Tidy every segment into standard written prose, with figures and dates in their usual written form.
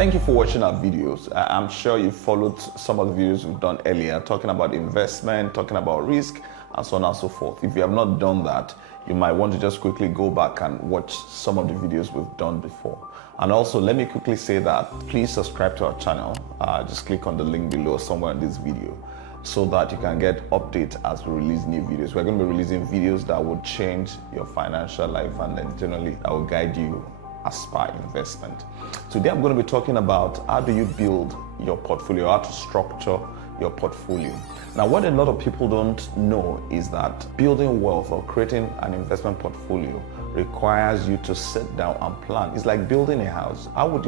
Thank you for watching our videos. I'm sure you followed some of the videos we've done earlier, talking about investment, talking about risk, and so on and so forth. If you have not done that, you might want to just quickly go back and watch some of the videos we've done before. And also, let me quickly say that please subscribe to our channel. Just click on the link below somewhere in this video so that you can get updates as we release new videos. We're going to be releasing videos that will change your financial life and then generally that will guide you as per investment. Today I'm going to be talking about how do you build your portfolio, how to structure your portfolio. Now, what a lot of people don't know is that building wealth or creating an investment portfolio requires you to sit down and plan. It's like building a house. How would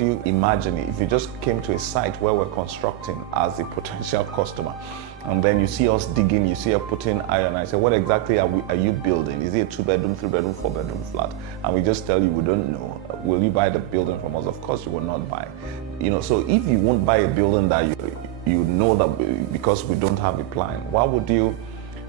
you imagine it if you just came to a site where we're constructing as a potential customer, and then you see us digging, you see us putting iron, I say, what exactly are you building? Is it a 2-bedroom, 3-bedroom, 4-bedroom flat? And we just tell you we don't know. Will you buy the building from us? Of course you will not buy. So if you won't buy a building that you know that because we don't have a plan, why would you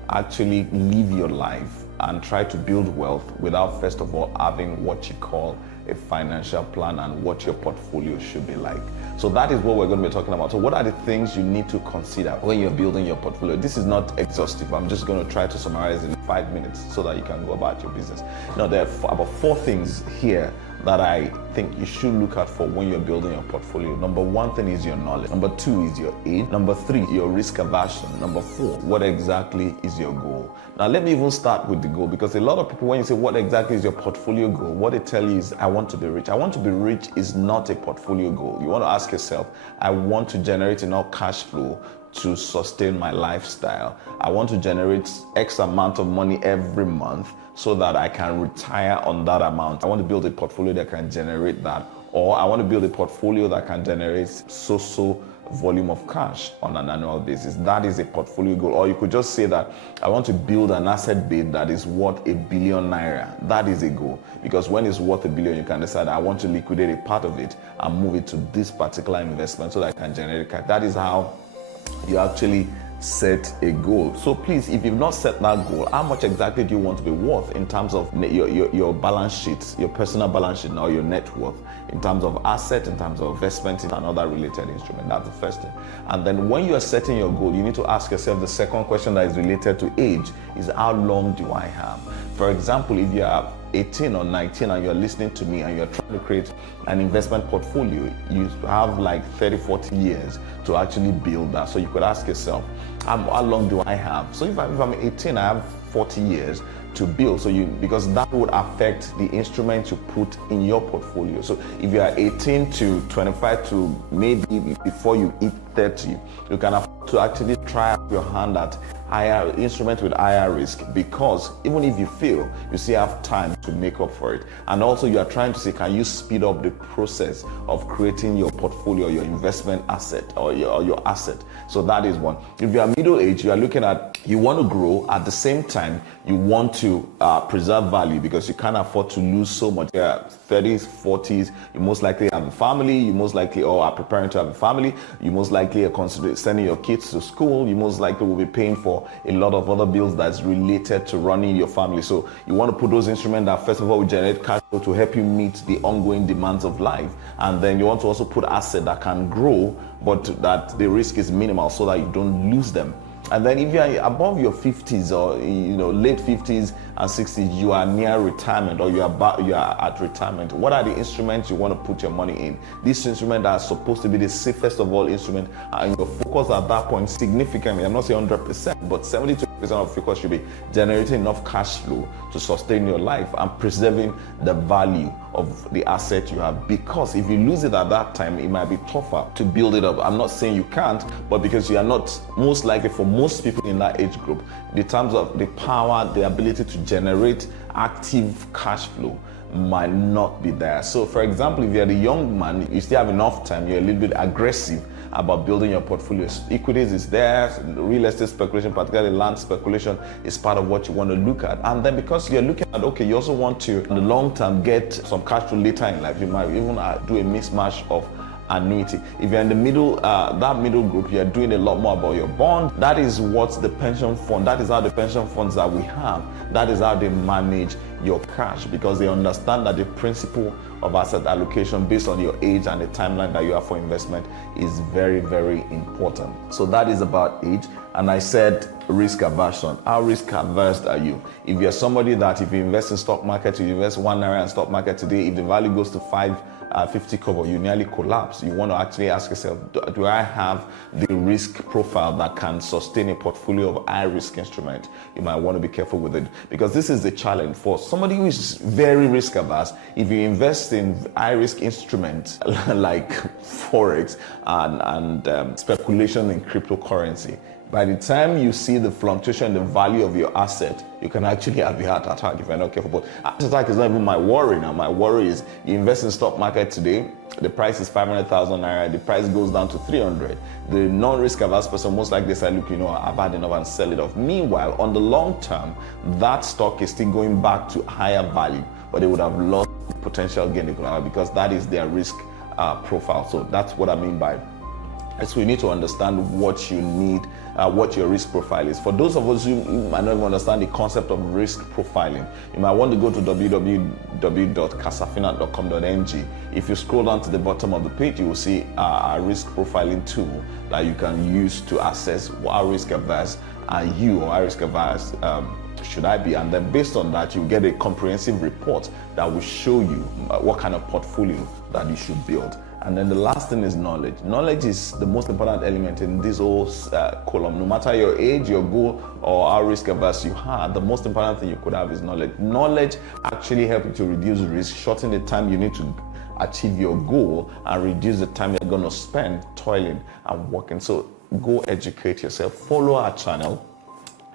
actually live your life and try to build wealth without first of all having what you call a financial plan and what your portfolio should be like? So that is what we're going to be talking about. So what are the things you need to consider when you're building your portfolio? This is not exhaustive. I'm just going to try to summarize in 5 minutes so that you can go about your business. Now, there are about 4 things here that I think you should look out for when you're building your portfolio. Number 1 thing is your knowledge. Number 2 is your age. Number 3, your risk aversion. Number 4, what exactly is your goal? Now, let me even start with the goal, because a lot of people, when you say what exactly is your portfolio goal, what they tell you is, I want to be rich. I want to be rich is not a portfolio goal. You want to ask yourself, I want to generate enough cash flow to sustain my lifestyle. I want to generate X amount of money every month so that I can retire on that amount. I want to build a portfolio that can generate that, or I want to build a portfolio that can generate so volume of cash on an annual basis. That is a portfolio goal. Or you could just say that I want to build an asset base that is worth ₦1 billion. That is a goal, because when it's worth ₦1 billion, you can decide I want to liquidate a part of it and move it to this particular investment so that I can generate cash. That is how you actually set a goal. So please, if you've not set that goal, how much exactly do you want to be worth in terms of your balance sheet, your personal balance sheet, or your net worth, in terms of asset, in terms of investment, and other related instrument? That's the first thing. And then when you are setting your goal, you need to ask yourself the second question that is related to age is, how long do I have? For example, if you are 18 or 19 and you're listening to me and you're trying to create an investment portfolio, you have like 30-40 years to actually build that. So you could ask yourself, how long do I have? So if I'm 18, I have 40 years to build. So because that would affect the instruments you put in your portfolio. So if you are 18 to 25 to maybe before you hit 30, you can afford to actually try out your hand at higher instruments with higher risk, because even if you fail, you still have time to make up for it. And also you are trying to say, can you speed up the process of creating your portfolio, your investment asset, or your asset? So that is one. If you are middle age, you are looking at, you want to grow, at the same time you want to preserve value, because you can't afford to lose so much. 30s, 40s, you most likely have a family, you most likely are preparing to have a family, you most likely are considering sending your kids to school, you most likely will be paying for a lot of other bills that's related to running your family. So you want to put those instruments that first of all will generate cash flow to help you meet the ongoing demands of life, and then you want to also put assets that can grow but that the risk is minimal so that you don't lose them. And then if you are above your 50s or late 50s and 60s, you are near retirement, or you are at retirement, what are the instruments you want to put your money in? These instruments are supposed to be the safest of all instruments, and your focus at that point significantly, I'm not saying 100%, but 72% of focus should be generating enough cash flow to sustain your life and preserving the value of the asset you have. Because if you lose it at that time, it might be tougher to build it up. I'm not saying you can't, but because you are not, most likely for most people in that age group, in terms of the power, the ability to generate active cash flow might not be there. So for example, if you're the young man, you still have enough time, you're a little bit aggressive about building your portfolio. Equities is there, real estate speculation, particularly land speculation, is part of what you want to look at. And then because you're looking at, okay, you also want to, in the long term, get some cash flow later in life, you might even do a mismatch of annuity. If you're in the middle, that middle group, you're doing a lot more about your bond. That is what the pension fund, that is how the pension funds that we have, that is how they manage your cash, because they understand that the principle of asset allocation based on your age and the timeline that you have for investment is very, very important. So that is about age. And I said risk aversion. How risk averse are you? If you're somebody that if you invest in stock market, you invest ₦1 in stock market today, if the value goes to 50 kobo, you nearly collapse. You want to actually ask yourself, do I have the risk profile that can sustain a portfolio of high risk instrument? You might want to be careful with it, because this is the challenge for somebody who is very risk averse. If you invest in high risk instruments like forex and speculation in cryptocurrency, by the time you see the fluctuation in the value of your asset, you can actually have a heart attack if you're not careful. But heart attack is not even my worry now. My worry is you invest in stock market today, the price is 500,000 naira, the price goes down to 300. The non-risk averse person most likely say, look, I've had enough and sell it off. Meanwhile, on the long term, that stock is still going back to higher value, but they would have lost the potential gain they could have because that is their risk profile. So that's what I mean by so you need to understand what you need, what your risk profile is. For those of us who might not even understand the concept of risk profiling, you might want to go to www.casafina.com.ng. If you scroll down to the bottom of the page, you will see a risk profiling tool that you can use to assess how risk averse are you, or how risk averse should I be, and then based on that you get a comprehensive report that will show you what kind of portfolio that you should build. And then the last thing is knowledge. Knowledge is the most important element in this whole column. No matter your age, your goal, or how risk averse you are, the most important thing you could have is knowledge. Knowledge actually helps you to reduce risk, shorten the time you need to achieve your goal, and reduce the time you're going to spend toiling and working. So go educate yourself, follow our channel,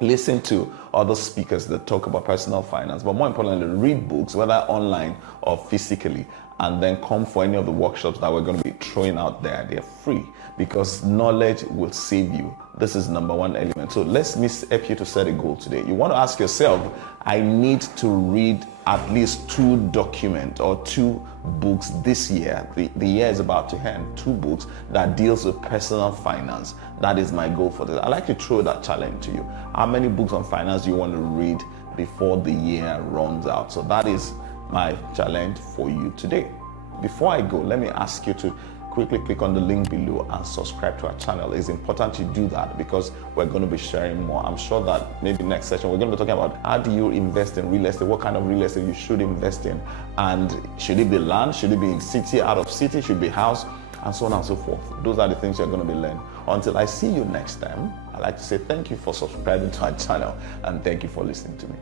listen to other speakers that talk about personal finance, but more importantly, read books, whether online or physically, and then come for any of the workshops that we're going to be throwing out there. They're free, because knowledge will save you. This is number one element. So let me help you to set a goal today. You want to ask yourself, I need to read at least 2 documents or 2 books this year. The year is about to end. 2 books that deals with personal finance. That is my goal for this. I like to throw that challenge to you. How many books on finance do you want to read before the year runs out? So that is my challenge for you today. Before I go, let me ask you to quickly click on the link below and subscribe to our channel. It's important you do that because we're going to be sharing more. I'm sure that maybe next session we're going to be talking about how do you invest in real estate, what kind of real estate you should invest in, and should it be land, should it be in city, out of city, should it be house, and so on and so forth. Those are the things you're going to be learning. Until I see you next time, I'd like to say thank you for subscribing to our channel and thank you for listening to me.